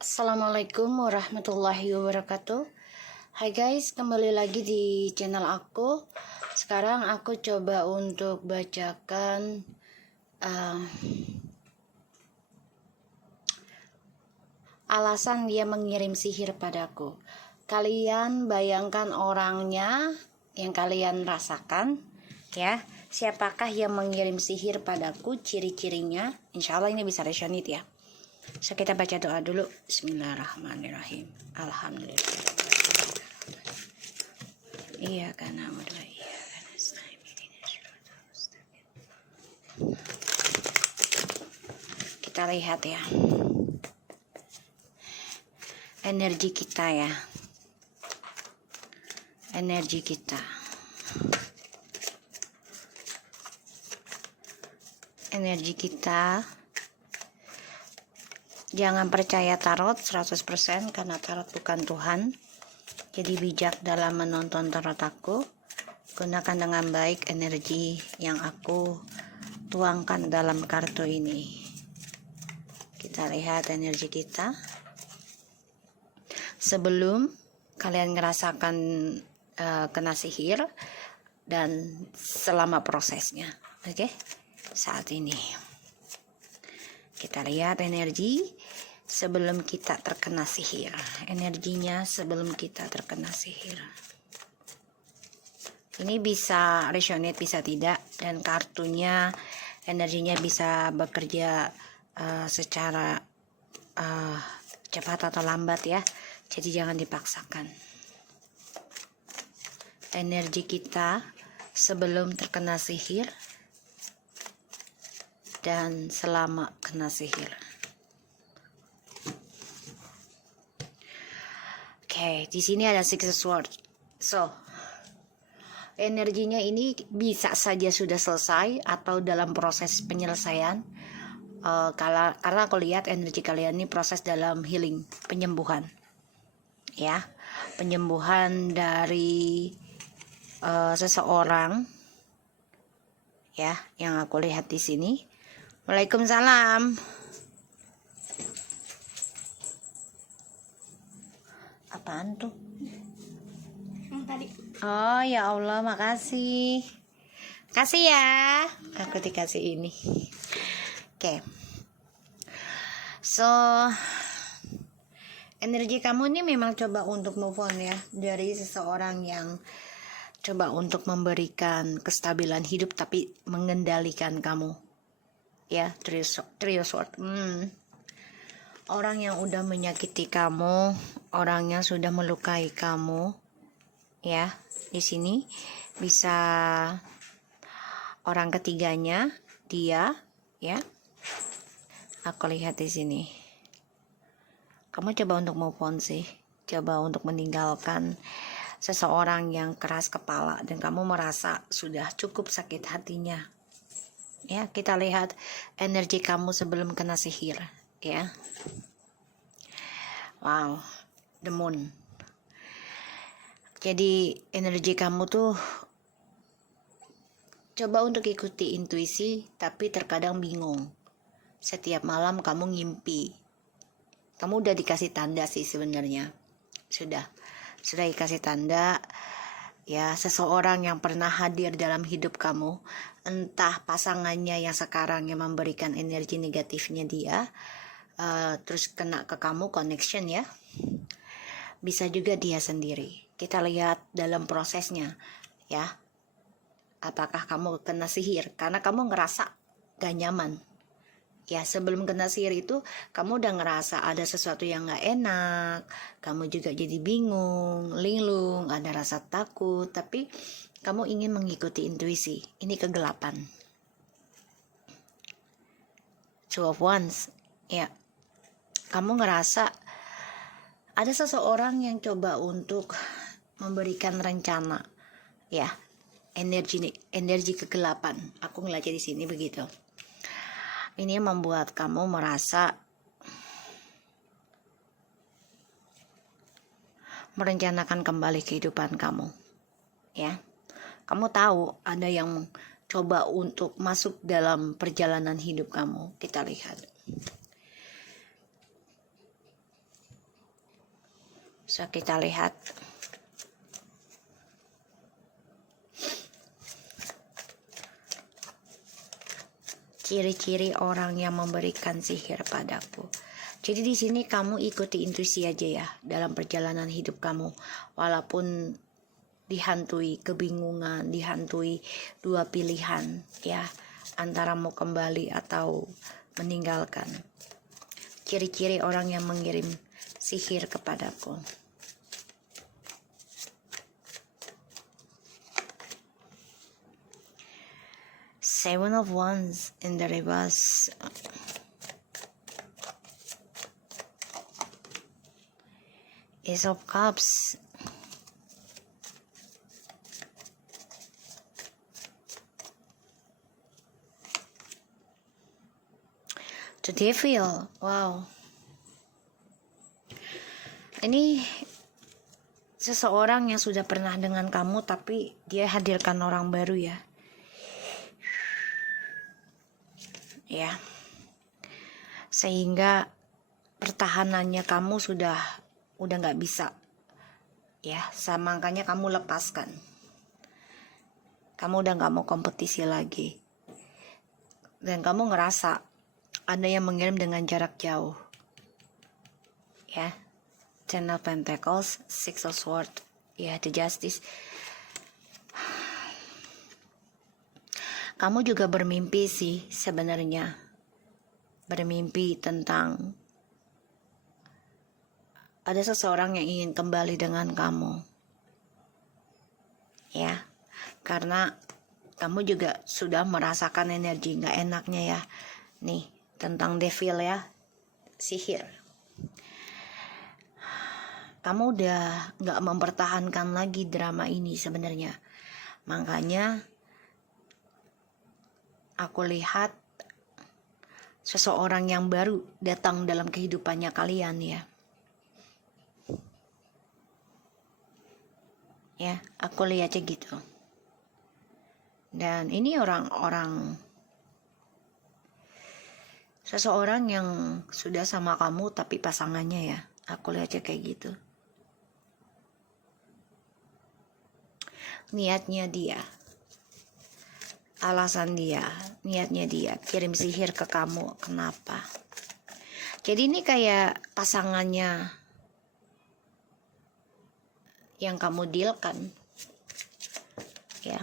Assalamualaikum warahmatullahi wabarakatuh. Hai guys, kembali lagi di channel aku. Sekarang aku coba untuk bacakan alasan dia mengirim sihir padaku. Kalian bayangkan orangnya yang kalian rasakan, ya. Siapakah yang mengirim sihir padaku? Ciri-cirinya, insya Allah ini bisa resonate ya. So kita baca doa dulu. Bismillahirrahmanirrahim. Alhamdulillah. Iya karena berdoa. Iya karena kita lihat ya. Energi kita ya. Energi kita. Energi kita. Jangan percaya tarot 100% karena tarot bukan Tuhan. Jadi bijak dalam menonton tarot aku. Gunakan dengan baik energi yang aku tuangkan dalam kartu ini. Kita lihat energi kita. Sebelum kalian ngerasakan kena sihir dan selama prosesnya. Oke? Saat ini. Kita lihat energi sebelum kita terkena sihir. Energinya sebelum kita terkena sihir. Ini bisa resonate, bisa tidak. Dan kartunya, energinya bisa bekerja secara cepat atau lambat ya. Jadi jangan dipaksakan. Energi kita sebelum terkena sihir dan selama kena sihir. Oke, di sini ada Six of Swords. So, energinya ini bisa saja sudah selesai atau dalam proses penyelesaian. Karena aku lihat energi kalian ini proses dalam healing, penyembuhan. Ya, penyembuhan dari seseorang. Ya, yang aku lihat di sini. Waalaikumsalam. Apaan tuh? Yang tadi. Oh ya Allah, makasih. Kasih ya. Aku dikasih ini. Oke. So, energi kamu ini memang coba untuk move on ya dari seseorang yang coba untuk memberikan kestabilan hidup tapi mengendalikan kamu. Ya, trio sword. Orang yang udah menyakiti kamu, orang yang sudah melukai kamu, ya. Di sini bisa orang ketiganya, dia, ya. Aku lihat di sini. Kamu coba untuk move on sih, coba untuk meninggalkan seseorang yang keras kepala dan kamu merasa sudah cukup sakit hatinya. Ya, kita lihat energi kamu sebelum kena sihir, ya. Wow, the moon. Jadi energi kamu tuh coba untuk ikuti intuisi, tapi terkadang bingung. Setiap malam kamu ngimpi. Kamu udah dikasih tanda sih sebenarnya. Sudah dikasih tanda. Ya, seseorang yang pernah hadir dalam hidup kamu, entah pasangannya yang sekarang yang memberikan energi negatifnya dia, terus kena ke kamu connection ya, bisa juga dia sendiri. Kita lihat dalam prosesnya ya, apakah kamu kena sihir karena kamu ngerasa gak nyaman. Ya, sebelum kena sihir itu kamu udah ngerasa ada sesuatu yang gak enak, kamu juga jadi bingung, linglung, ada rasa takut, tapi kamu ingin mengikuti intuisi. Ini kegelapan. Two of Wands. Ya, kamu ngerasa ada seseorang yang coba untuk memberikan rencana. Ya, energi kegelapan. Aku ngeliat di sini begitu. Ini membuat kamu merasa merencanakan kembali kehidupan kamu. Ya. Kamu tahu ada yang coba untuk masuk dalam perjalanan hidup kamu. Kita lihat. So kita lihat. Ciri-ciri orang yang memberikan sihir padaku. Jadi di sini kamu ikuti intuisi aja ya dalam perjalanan hidup kamu. Walaupun dihantui kebingungan, dihantui dua pilihan ya, antara mau kembali atau meninggalkan. Ciri-ciri orang yang mengirim sihir kepadaku. Seven of Wands in the reverse. Ace of Cups. The Devil. Wow. Ini seseorang yang sudah pernah dengan kamu tapi dia hadirkan orang baru ya. Ya, sehingga pertahanannya kamu udah nggak bisa ya, makanya kamu lepaskan, kamu udah nggak mau kompetisi lagi, dan kamu ngerasa ada yang mengirim dengan jarak jauh ya. Ten of Pentacles, Six of Swords ya, The Justice. Kamu juga bermimpi sih sebenarnya. Bermimpi tentang ada seseorang yang ingin kembali dengan kamu. Ya. Karena kamu juga sudah merasakan energi gak enaknya ya. Nih, tentang devil ya. Sihir. Kamu udah gak mempertahankan lagi drama ini sebenarnya. Makanya aku lihat seseorang yang baru datang dalam kehidupannya kalian ya. Ya, aku lihatnya gitu. Dan ini seseorang yang sudah sama kamu tapi pasangannya ya. Aku lihatnya kayak gitu. Niatnya dia. Alasan dia, niatnya dia kirim sihir ke kamu. Kenapa? Jadi ini kayak pasangannya yang kamu dealkan. Ya.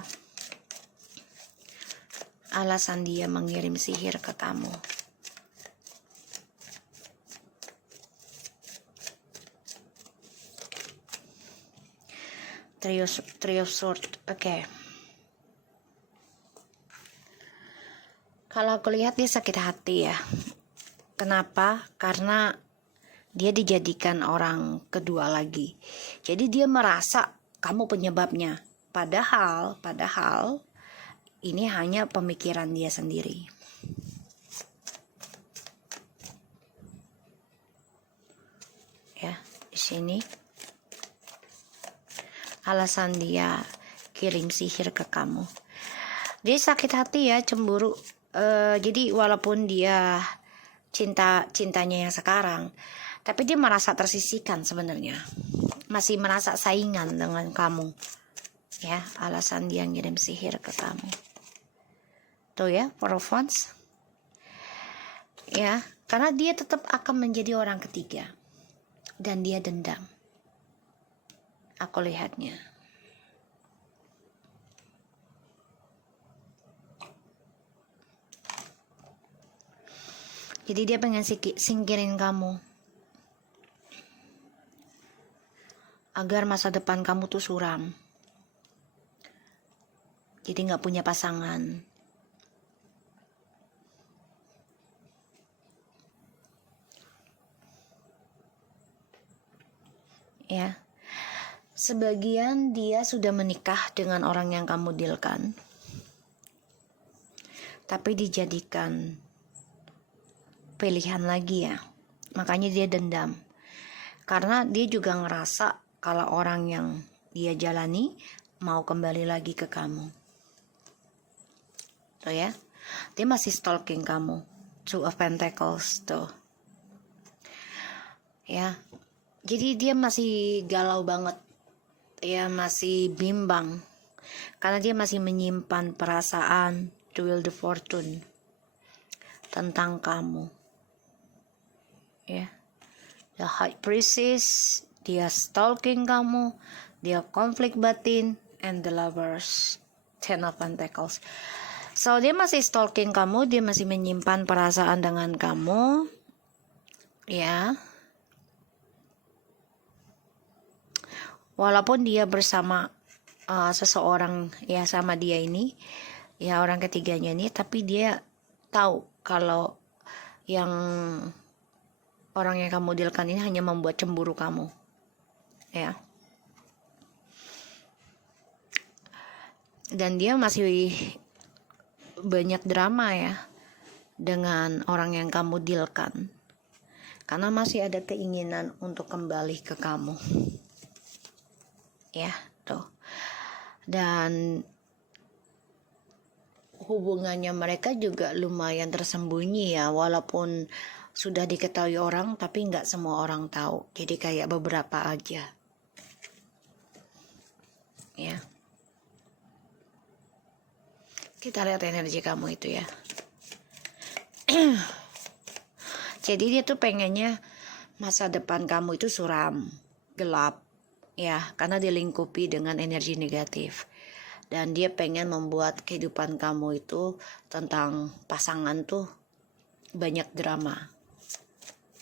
Alasan dia mengirim sihir ke kamu. Three of Swords. Oke. Kalau aku lihat dia sakit hati ya. Kenapa? Karena dia dijadikan orang kedua lagi. Jadi dia merasa kamu penyebabnya. Padahal ini hanya pemikiran dia sendiri. Ya, di sini alasan dia kirim sihir ke kamu. Dia sakit hati ya, cemburu. Jadi walaupun dia cintanya yang sekarang, tapi dia merasa tersisihkan sebenarnya, masih merasa saingan dengan kamu ya. Alasan dia ngirim sihir ke kamu tuh ya, Four of Wands ya, karena dia tetap akan menjadi orang ketiga dan dia dendam, aku lihatnya. Jadi dia pengen singkirin kamu agar masa depan kamu tuh suram. Jadi gak punya pasangan. Ya. Sebagian dia sudah menikah dengan orang yang kamu dealkan, tapi dijadikan pilihan lagi ya. Makanya dia dendam. Karena dia juga ngerasa kalau orang yang dia jalani mau kembali lagi ke kamu. Tuh ya. Dia masih stalking kamu. Two of Pentacles tuh. Ya. Jadi dia masih galau banget, ya masih bimbang, karena dia masih menyimpan perasaan the Wheel of Fortune tentang kamu, ya. The High Priestess, dia stalking kamu, dia konflik batin, and the Lovers, Ten of Pentacles. So dia masih stalking kamu, dia masih menyimpan perasaan dengan kamu, ya. Walaupun dia bersama seseorang, ya sama dia ini, ya orang ketiganya ini, tapi dia tahu kalau yang orang yang kamu dealkan ini hanya membuat cemburu kamu, ya. Dan dia masih banyak drama ya dengan orang yang kamu dealkan, karena masih ada keinginan untuk kembali ke kamu, ya tuh. Dan hubungannya mereka juga lumayan tersembunyi ya, walaupun sudah diketahui orang, tapi nggak semua orang tahu, jadi kayak beberapa aja, ya. Kita lihat energi kamu itu ya. Jadi dia tuh pengennya masa depan kamu itu suram, gelap, ya, karena dilingkupi dengan energi negatif. Dan dia pengen membuat kehidupan kamu itu tentang pasangan tuh banyak drama,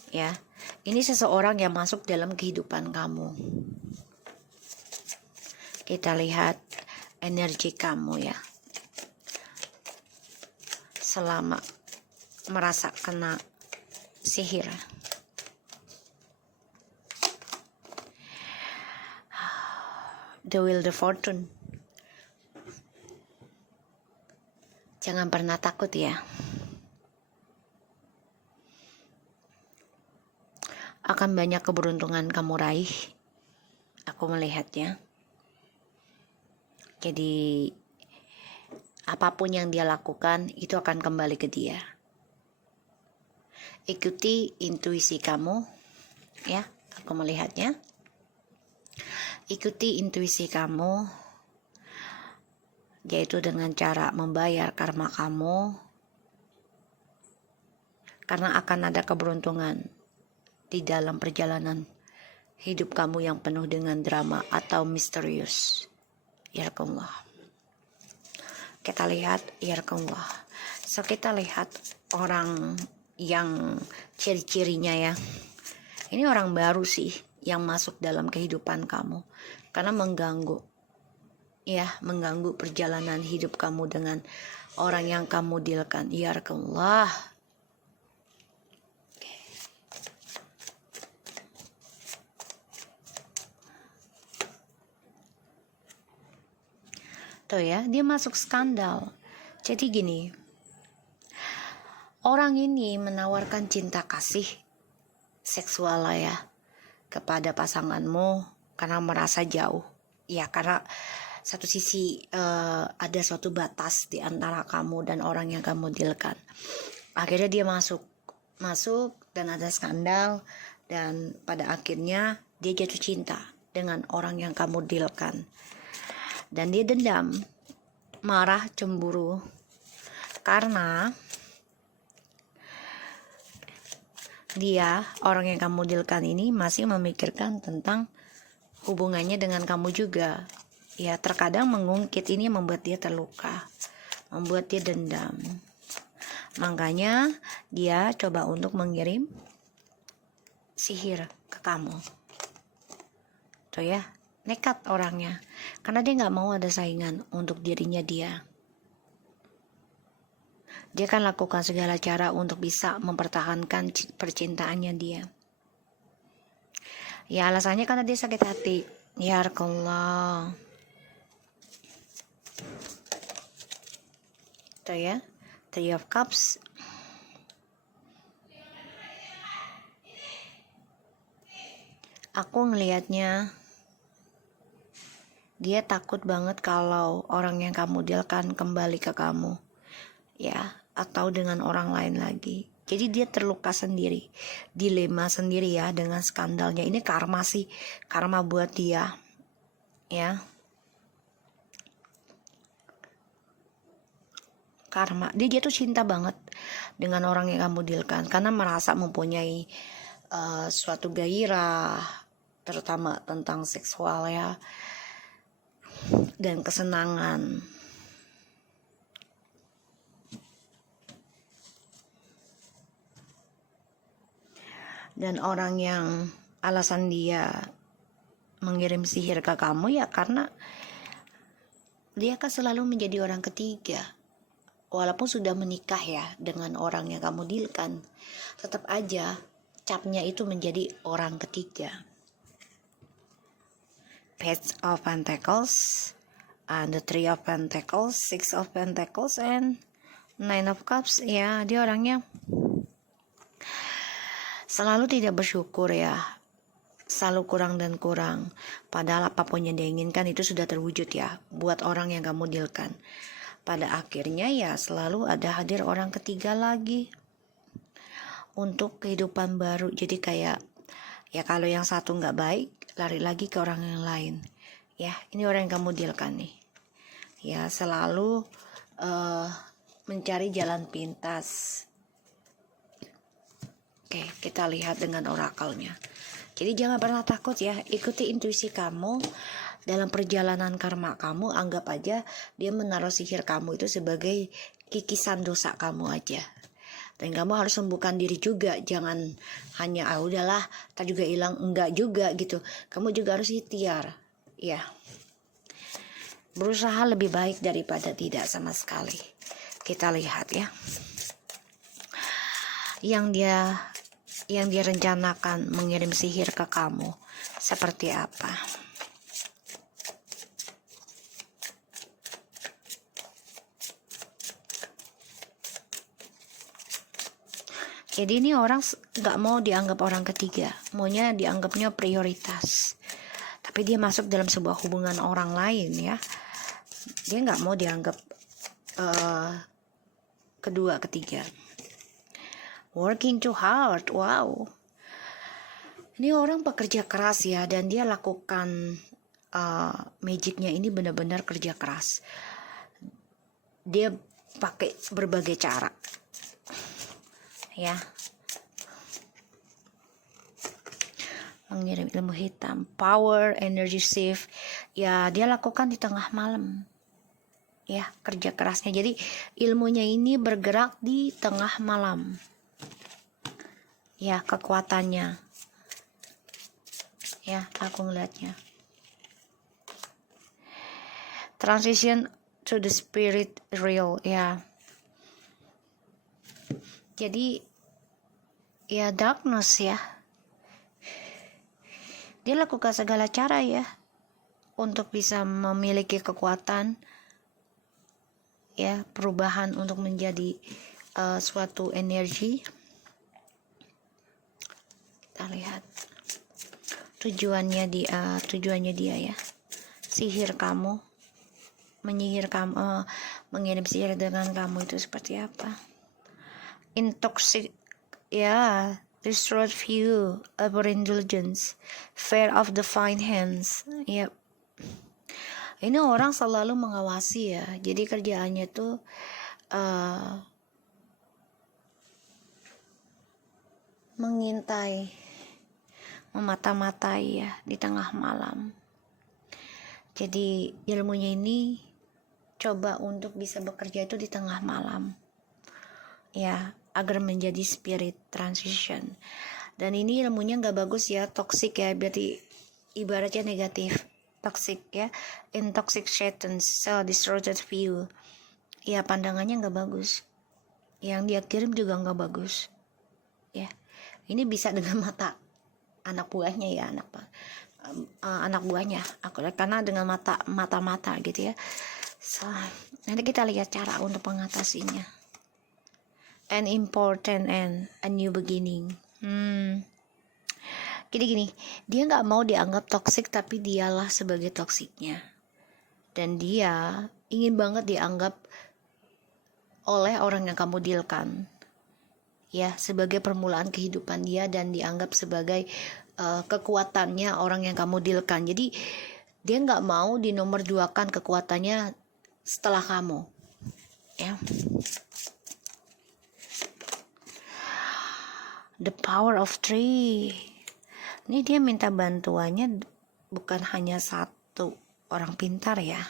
ya. Ini seseorang yang masuk dalam kehidupan kamu. Kita lihat energi kamu ya, selama merasa kena sihir. The Wheel of Fortune. Jangan pernah takut ya. Akan banyak keberuntungan kamu raih. Aku melihatnya. Jadi apapun yang dia lakukan itu akan kembali ke dia. Ikuti intuisi kamu, ya. Aku melihatnya. Ikuti intuisi kamu, yaitu dengan cara membayar karma kamu, karena akan ada keberuntungan di dalam perjalanan hidup kamu yang penuh dengan drama atau misterius. Yarkumullah. Kita lihat yarkumullah. So kita lihat orang yang ciri-cirinya ya. Ini orang baru sih yang masuk dalam kehidupan kamu, karena mengganggu, ya, mengganggu perjalanan hidup kamu dengan orang yang kamu dealkan. Yarkumullah. Tuh ya, dia masuk skandal. Jadi gini, orang ini menawarkan cinta kasih seksual lah ya kepada pasanganmu karena merasa jauh. Ya, karena satu sisi ada suatu batas di antara kamu dan orang yang kamu dealkan. Akhirnya dia masuk dan ada skandal, dan pada akhirnya dia jatuh cinta dengan orang yang kamu dealkan. Dan dia dendam, marah, cemburu, karena dia, orang yang kamu dealkan ini, masih memikirkan tentang hubungannya dengan kamu juga. Ya, terkadang mengungkit ini membuat dia terluka, membuat dia dendam. Makanya dia coba untuk mengirim sihir ke kamu. Tuh ya, nekat orangnya, karena dia gak mau ada saingan untuk dirinya dia. Dia akan lakukan segala cara untuk bisa mempertahankan percintaannya dia. Ya, alasannya karena dia sakit hati. Ya Allah. Tuh ya, Three of Cups. Aku ngelihatnya dia takut banget kalau orang yang kamu dealkan kembali ke kamu, ya, atau dengan orang lain lagi. Jadi dia terluka sendiri, dilema sendiri ya dengan skandalnya. Ini karma sih, karma buat dia ya. Karma, dia jatuh cinta banget dengan orang yang kamu dealkan karena merasa mempunyai suatu gairah, terutama tentang seksual ya, dan kesenangan. Dan orang yang alasan dia mengirim sihir ke kamu ya karena dia kan selalu menjadi orang ketiga. Walaupun sudah menikah ya dengan orang yang kamu dealkan, tetap aja capnya itu menjadi orang ketiga. Page of Pentacles, and the Three of Pentacles, Six of Pentacles, and Nine of Cups. Ya, dia orangnya selalu tidak bersyukur ya, selalu kurang dan kurang. Padahal apapun yang dia inginkan itu sudah terwujud ya, buat orang yang kamu dealkan. Pada akhirnya ya selalu ada hadir orang ketiga lagi untuk kehidupan baru. Jadi kayak ya kalau yang satu nggak baik, lari lagi ke orang yang lain. Ya, ini orang yang kamu dealkan nih. Ya, selalu mencari jalan pintas. Oke, kita lihat dengan orakelnya. Jadi jangan pernah takut ya, ikuti intuisi kamu dalam perjalanan karma kamu. Anggap aja dia menaruh sihir kamu itu sebagai kikisan dosa kamu aja. Dan kamu harus sembuhkan diri juga, jangan hanya udahlah, tak juga hilang, enggak juga gitu. Kamu juga harus ikhtiar, ya. Berusaha lebih baik daripada tidak sama sekali. Kita lihat ya. Yang dia rencanakan mengirim sihir ke kamu seperti apa. Jadi ini orang gak mau dianggap orang ketiga, maunya dianggapnya prioritas. Tapi dia masuk dalam sebuah hubungan orang lain ya. Dia gak mau dianggap kedua, ketiga. Working too hard, wow. Ini orang pekerja keras ya, dan dia lakukan magicnya ini benar-benar kerja keras. Dia pakai berbagai cara. Ya, mengirim ilmu hitam, power, energy shift, ya dia lakukan di tengah malam, ya kerja kerasnya. Jadi ilmunya ini bergerak di tengah malam, ya kekuatannya, ya aku ngeliatnya. Transition to the spirit real, ya. Jadi ya darkness ya. Dia lakukan segala cara ya untuk bisa memiliki kekuatan ya, perubahan untuk menjadi suatu energi. Kita lihat tujuannya dia ya. Sihir kamu, menyihir kamu, mengirim sihir dengan kamu itu seperti apa? Intoxic ya, destroyed view, overindulgence, fear of the fine hands. Yep. Ini orang selalu mengawasi ya. Jadi kerjaannya tuh mengintai, memata-matai ya di tengah malam. Jadi ilmunya ini coba untuk bisa bekerja itu di tengah malam. Ya, agar menjadi spirit transition. Dan ini ilmunya gak bagus ya, toxic ya, berarti ibaratnya negatif, toxic ya, intoxicated, self-distorted view. Ya, pandangannya gak bagus. Yang dia kirim juga gak bagus. Ya, ini bisa dengan mata anak buahnya ya, anak buahnya. Karena dengan mata gitu ya. So, nanti kita lihat cara untuk mengatasinya. An important and a new beginning. Jadi gini, dia nggak mau dianggap toksik, tapi dialah sebagai toksiknya. Dan dia ingin banget dianggap oleh orang yang kamu dealkan. ya, sebagai permulaan kehidupan dia dan dianggap sebagai kekuatannya orang yang kamu dealkan. Jadi dia nggak mau dinomor duakan kekuatannya setelah kamu, ya. The power of three. Ini dia minta bantuannya bukan hanya satu orang pintar ya,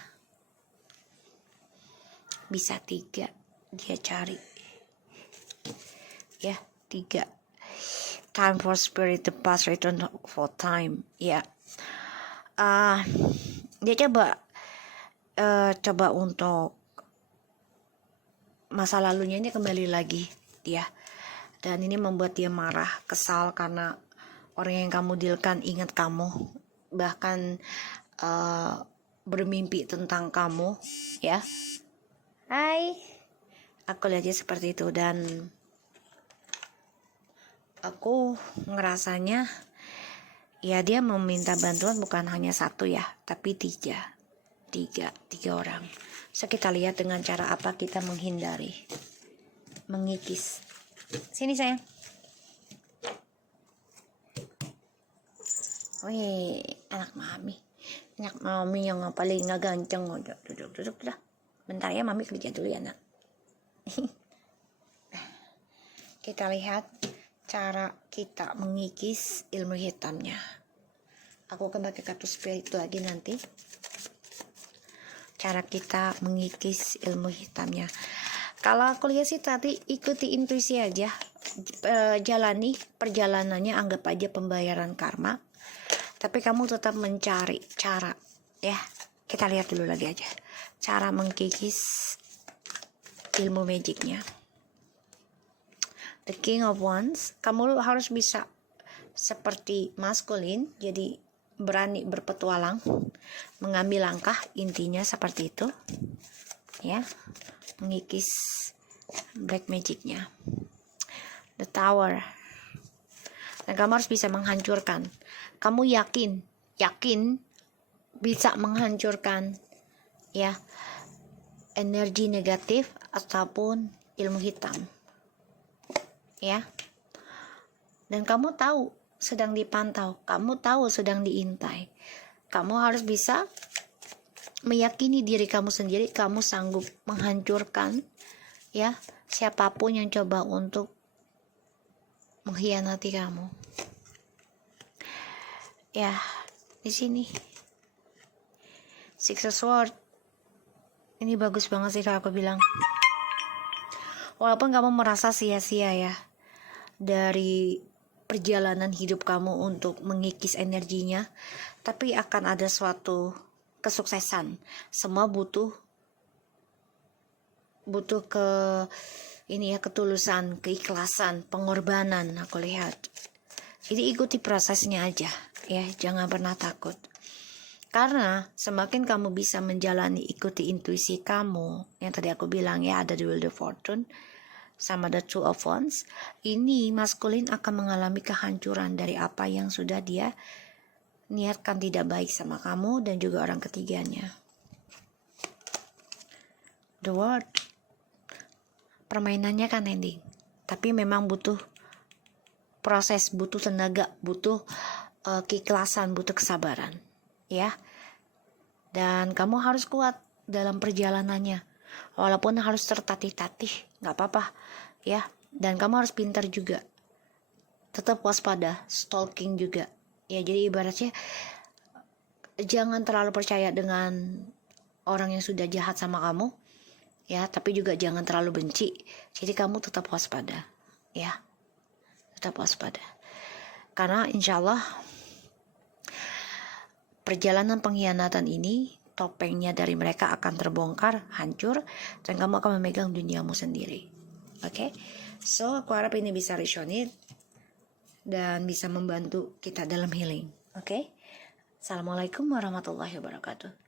bisa 3 dia cari, ya, 3. Time for spirit to pass, return for time, ya. Dia coba untuk masa lalunya ini kembali lagi dia, dan ini membuat dia marah, kesal karena orang yang kamu dealkan ingat kamu, bahkan bermimpi tentang kamu, ya. Hai, aku lihatnya seperti itu, dan aku ngerasanya ya dia meminta bantuan bukan hanya 1 ya, tapi 3 orang. So kita lihat dengan cara apa kita menghindari, mengikis. Sini sayang. Wih, anak mami yang paling ganteng. Duduk dah. Bentar ya, mami kerja dulu ya nak. Kita lihat cara kita mengikis ilmu hitamnya. Aku akan pakai kartu spirit lagi nanti. Cara kita mengikis ilmu hitamnya. Kalau aku lihat sih tadi ikuti intuisi aja. Jalani perjalanannya, anggap aja pembayaran karma. Tapi kamu tetap mencari cara, ya. Kita lihat dulu lagi aja cara mengikis ilmu magicnya. The King of Wands, kamu harus bisa seperti maskulin, jadi berani berpetualang, mengambil langkah, intinya seperti itu, ya, mengikis black magicnya. The Tower, dan kamu harus bisa menghancurkan. Kamu yakin bisa menghancurkan, ya, energi negatif ataupun ilmu hitam, ya. Dan kamu tahu sedang dipantau, kamu tahu sedang diintai. Kamu harus bisa meyakini diri kamu sendiri, kamu sanggup menghancurkan, ya, siapapun yang coba untuk mengkhianati kamu. Ya, di sini Six of Swords. Ini bagus banget sih kalau aku bilang. Walaupun kamu merasa sia-sia ya dari perjalanan hidup kamu untuk mengikis energinya, tapi akan ada suatu kesuksesan. Semua butuh ketulusan, keikhlasan, pengorbanan, aku lihat. Jadi ikuti prosesnya aja, ya, jangan pernah takut. Karena semakin kamu bisa menjalani, ikuti intuisi kamu, yang tadi aku bilang ya, ada the Wheel of Fortune sama the Two of Wands, ini maskulin akan mengalami kehancuran dari apa yang sudah dia niatkan tidak baik sama kamu dan juga orang ketiganya. The World, permainannya kan ending, tapi memang butuh proses, butuh tenaga, butuh keikhlasan, butuh kesabaran, ya. Dan kamu harus kuat dalam perjalanannya, walaupun harus tertatih-tatih, nggak apa-apa, ya. Dan kamu harus pintar juga, tetap waspada, stalking juga, ya. Jadi ibaratnya jangan terlalu percaya dengan orang yang sudah jahat sama kamu, ya, tapi juga jangan terlalu benci. Jadi kamu tetap waspada, ya, tetap waspada. Karena insya Allah perjalanan pengkhianatan ini, topengnya dari mereka akan terbongkar, hancur, dan kamu akan memegang duniamu sendiri. Oke? So, aku harap ini bisa resonate dan bisa membantu kita dalam healing. Oke? Assalamualaikum warahmatullahi wabarakatuh.